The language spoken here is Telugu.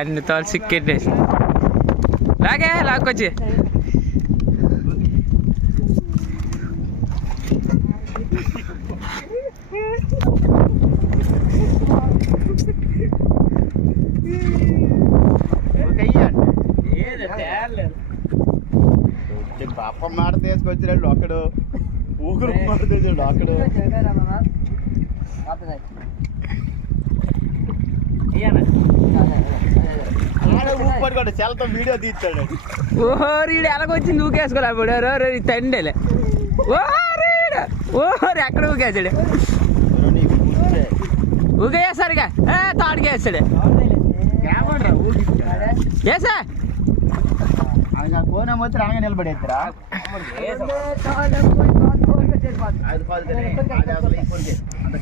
అన్ని తోలు సిక్కెట్టేసి లాగే లాక్కొచ్చి పాప మాట తీసుకొచ్చినాడు అక్కడు ఊగురు మాట తెచ్చాడు అక్కడు ఊపడుకోండి సెల్తో వీడియో తీస్తాడు ఓరి ఎలాగొచ్చింది ఊకేసుకోలే తండేలే ఓరి ఎక్కడ ఊకేసాడు ఊకేసారుగా తాడికేసాడు ఏసా కోన మొత్తం అనగా నిలబడేద్దరా అంత